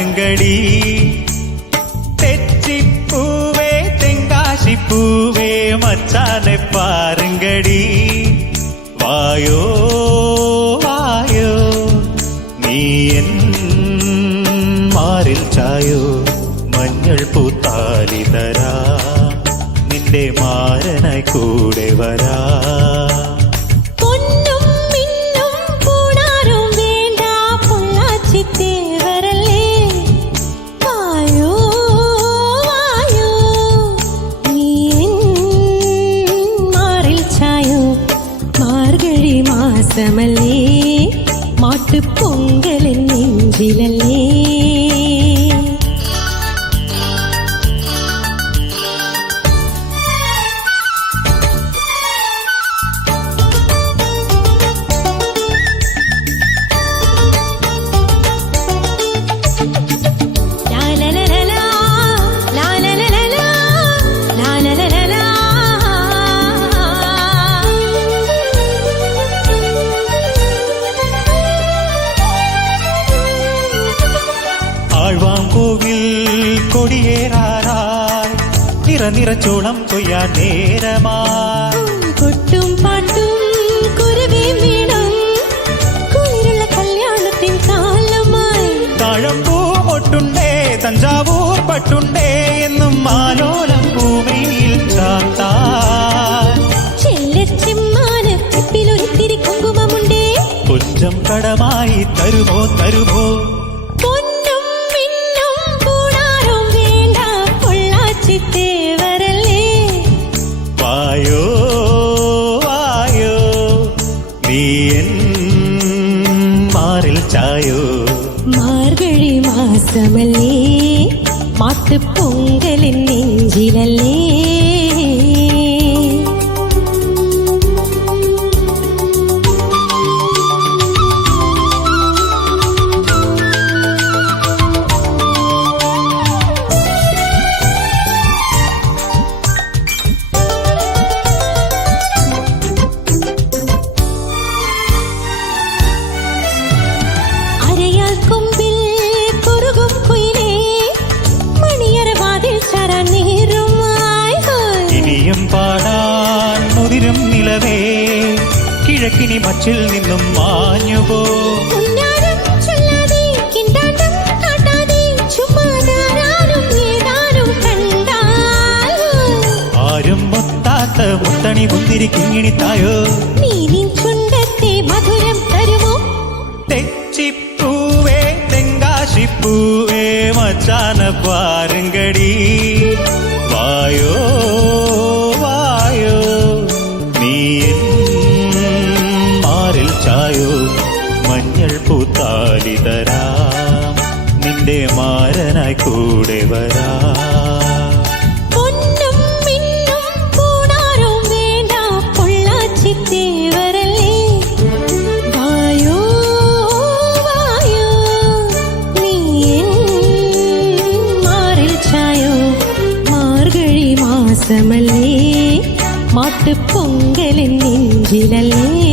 பாருங்கடி தெச்சிப்பூவே தெங்காசிப்பூவே மச்சானை பாருங்கடி வாயோ വായോ നീ എൻ മാറിൽ ചായോ മഞ്ഞൾ പൂത്താലി തരാ നിന്റെ മാരനായി കൂടെ വരാ மாசமல்லே மாட்டு பொங்கலின் நெஞ்சிலல்லே கோவில் கொடியேறாராய் நிறச்சோளம் கொய்யா நேரமாய் கொட்டும் பாட்டும் குருவி வீடும் குளிருள்ள கல்யாணத்தின் காலமாய் താഴമ്പൂ മൊട്ടുണ്ടേ തഞ്ചാവൂർ പട്ടുണ്ടേ എന്നും മാലോലം ഭൂമിയിൽ ചാത്താൻ ചെല്ലച്ചിമ്മാനത്തിലൊരിത്തിരി കുങ്കുമമുണ്ടേ കൊഞ്ചം കടമായി തരുമോ തരുമോ വായോ വായോ നീ എൻ മാറിൽ ചായോ മാർഗഴി മാസമല്ലേ മാട്ടു പൊങ്കലിൻ നെഞ്ചിലല്ലേ പാടാൻ മുതിരും നിലവേ കിഴക്കിനി മച്ചിൽ നിന്നും മാഞ്ഞുപോ ആരും മുത്താത്ത മുത്തണി മുന്തിരി കിങ്ങിണിത്തായോ മധുരം തരുമോ തെച്ചിപ്പൂവേ തെങ്കാശിപ്പൂവേ മച്ചാന പാരുങ്കടി വായോ മഞ്ഞൾ പൂത്താലി തരാ നിന്റെ മാരനായി കൂടെ വരാ മാർഗഴി മാസമല്ലേ മാട്ടു പൊങ്കലിൻ നെഞ്ചിലല്ലേ